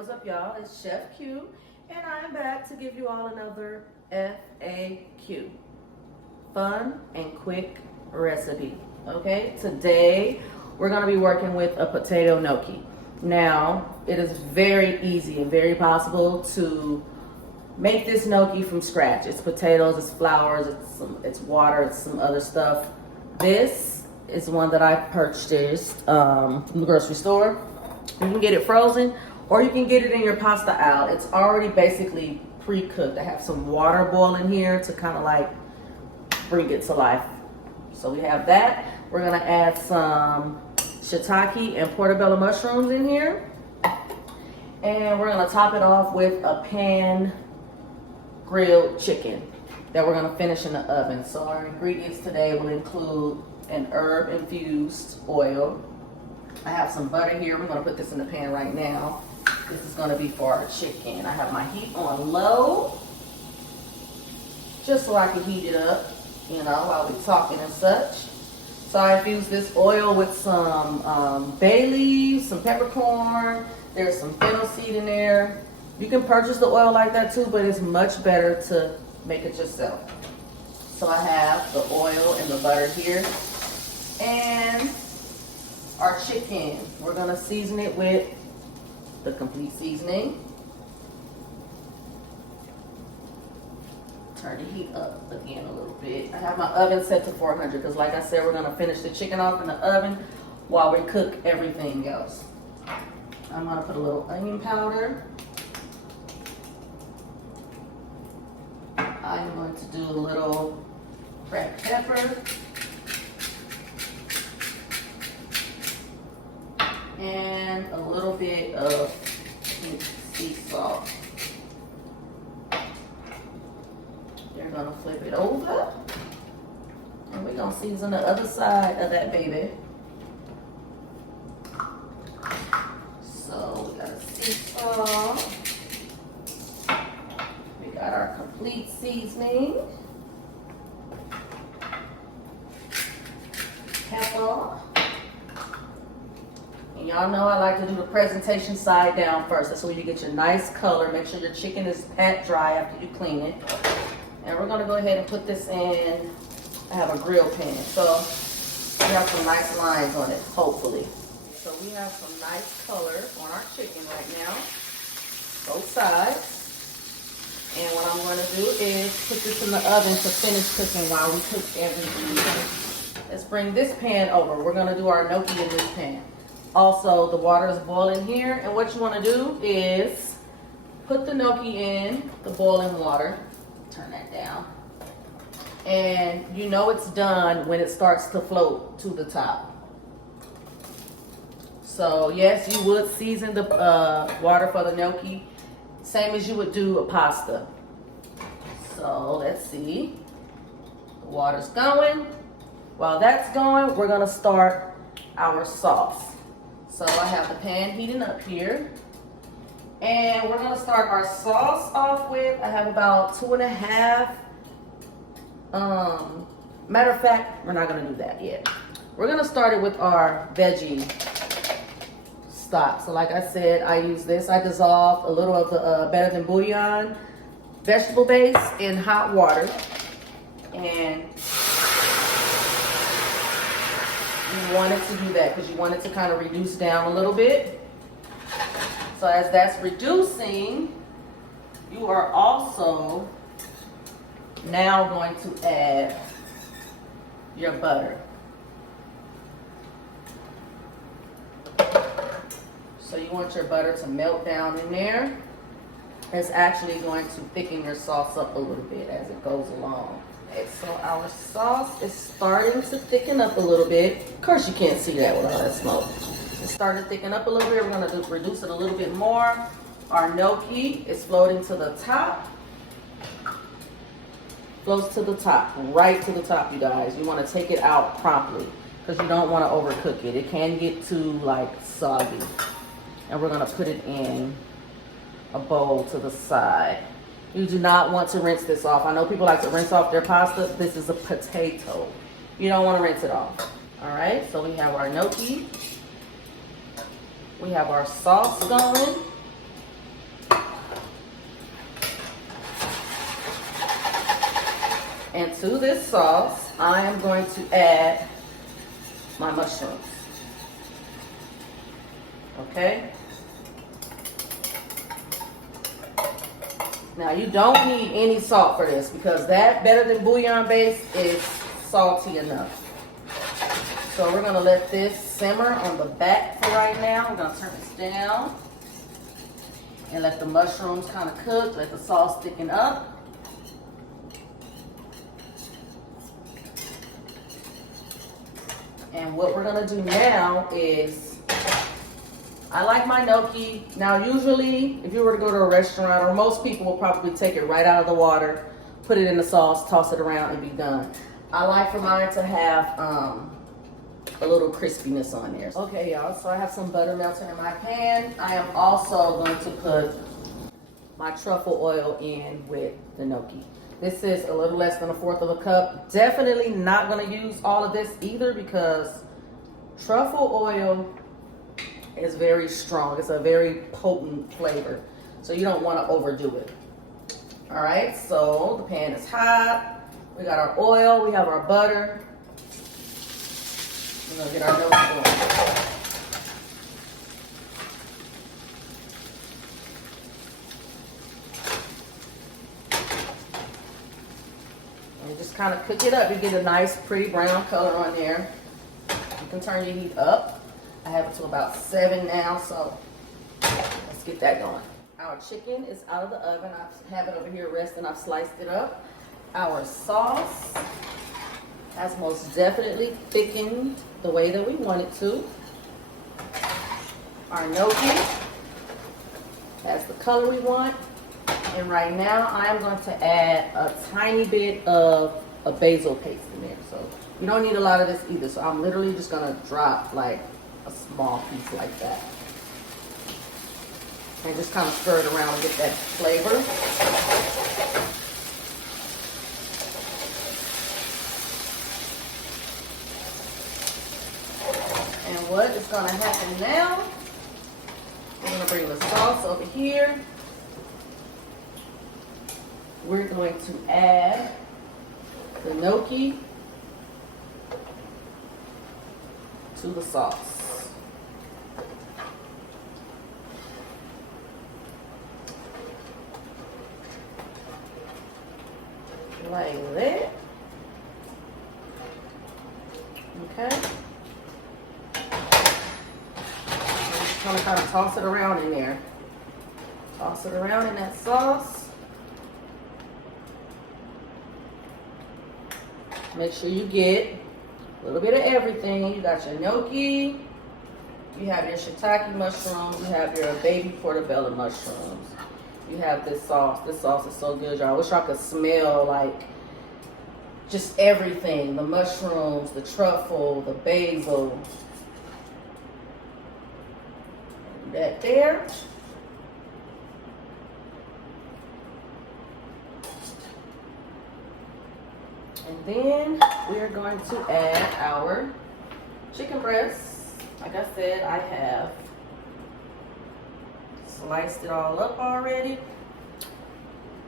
What's up, y'all? It's Chef Q, and I'm back to give you all another FAQ. Fun and quick recipe. Okay, today we're going to be working with a potato gnocchi. Now, it is very easy and very possible to make this gnocchi from scratch. It's potatoes, it's flour, it's water, it's some other stuff. This is one that I purchased from the grocery store. You can get it frozen, or you can get it in your pasta aisle. It's already basically pre-cooked. I have some water boiling here to kind of like bring it to life. So we have that. We're gonna add some shiitake and portobello mushrooms in here. And we're gonna top it off with a pan grilled chicken that we're gonna finish in the oven. So our ingredients today will include an herb infused oil. I have some butter here. We're gonna put this in the pan right now. This is gonna be for our chicken. I have my heat on low, just so I can heat it up, you know, while we're talking and such. So I infused this oil with some bay leaves, some peppercorn. There's some fennel seed in there. You can purchase the oil like that too, but it's much better to make it yourself. So I have the oil and the butter here. And our chicken, we're gonna season it with the complete seasoning. Turn the heat up again a little bit. I have my oven set to 400 because like I said, we're gonna finish the chicken off in the oven while we cook everything else. I'm gonna put a little onion powder. I'm going to do a little cracked pepper. And a little bit of pink sea salt. You're gonna flip it over. And we're gonna season the other side of that baby. So we got a sea salt. We got our complete seasoning. Pepper. And y'all know I like to do the presentation side down first. That's where you get your nice color. Make sure your chicken is pat dry after you clean it. And we're gonna go ahead and put this in. I have a grill pan. So we have some nice lines on it, hopefully. So we have some nice color on our chicken right now, both sides. And what I'm gonna do is put this in the oven to finish cooking while we cook everything. Let's bring this pan over. We're gonna do our gnocchi in this pan. Also, the water is boiling here, and what you want to do is put the gnocchi in the boiling water. Turn that down. And you know it's done when it starts to float to the top. So yes, you would season the water for the gnocchi, same as you would do a pasta. So let's see. The water's going. While that's going, we're going to start our sauce. So I have the pan heating up here. And we're gonna start our sauce off with, I have about 2.5. Matter of fact, we're not gonna do that yet. We're gonna start it with our veggie stock. So like I said, I use this. I dissolve a little of the Better Than Bouillon vegetable base in hot water. And you wanted to do that because you want it to kind of reduce down a little bit. So as that's reducing, you are also now going to add your butter. So you want your butter to melt down in there. It's actually going to thicken your sauce up a little bit as it goes along. Okay, so our sauce is starting to thicken up a little bit. Of course you can't see that with all that smoke. It started to thicken up a little bit. We're gonna reduce it a little bit more. Our gnocchi is floating to the top. Floats to the top, right to the top, you guys. You wanna take it out promptly because you don't wanna overcook it. It can get too like soggy. And we're gonna put it in a bowl to the side. You do not want to rinse this off. I know people like to rinse off their pasta. This is a potato. You don't want to rinse it off. All right, so we have our gnocchi. We have our sauce going. to this sauce, I am going to add my mushrooms. Okay? Now you don't need any salt for this because that better than bouillon base is salty enough. So we're gonna let this simmer on the back for right now. We're gonna turn this down and let the mushrooms kind of cook, let the sauce thicken up. And what we're gonna do now is, I like my gnocchi. Now usually, if you were to go to a restaurant, or most people will probably take it right out of the water, put it in the sauce, toss it around, and be done. I like for mine to have a little crispiness on there. Okay, y'all, so I have some butter melting in my pan. I am also going to put my truffle oil in with the gnocchi. This is a little less than 1/4 of a cup. Definitely not gonna use all of this either because truffle oil is very strong. It's a very potent flavor. So you don't wanna overdo it. All right, so the pan is hot. We got our oil, we have our butter. We're gonna get our gnocchi going. And just kind of cook it up. You get a nice, pretty brown color on there. You can turn your heat up. I have it to about 7 now, so let's get that going. Our chicken is out of the oven. I have it over here resting. I've sliced it up. Our sauce has most definitely thickened the way that we want it to. Our gnocchi has the color we want. And right now, I'm going to add a tiny bit of a basil paste in there. So you don't need a lot of this either. So I'm literally just going to drop like a small piece like that. And just kind of stir it around and get that flavor. And what is going to happen now, we're going to bring the sauce over here. We're going to add the gnocchi to the sauce. Like that. Okay. I'm just gonna kind of toss it around in there. Toss it around in that sauce. Make sure you get a little bit of everything. You got your gnocchi, you have your shiitake mushrooms, you have your baby portobello mushrooms. You have this sauce. This sauce is so good, y'all. I wish y'all could smell like just everything. The mushrooms, the truffle, the basil. That there. And then we are going to add our chicken breasts. Like I said, I have sliced it all up already.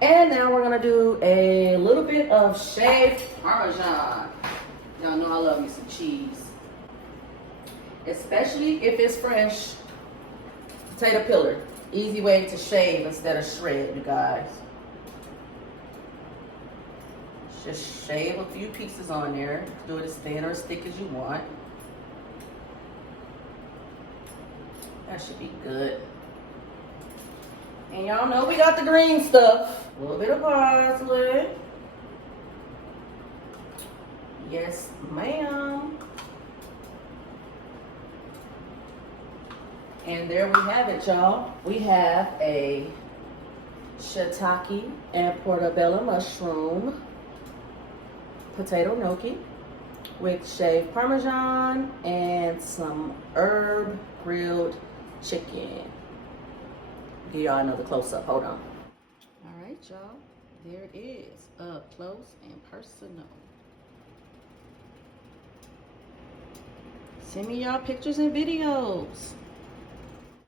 And now we're gonna do a little bit of shaved Parmesan. Y'all know I love me some cheese. Especially if it's fresh. Potato peeler. Easy way to shave instead of shred, you guys. Just shave a few pieces on there. Do it as thin or as thick as you want. That should be good. And y'all know we got the green stuff. A little bit of parsley. Yes, ma'am. And there we have it, y'all. We have a shiitake and portobello mushroom potato gnocchi with shaved Parmesan and some herb grilled chicken. Give y'all another close-up. Hold on. All right, y'all. There it is, up close and personal. Send me y'all pictures and videos.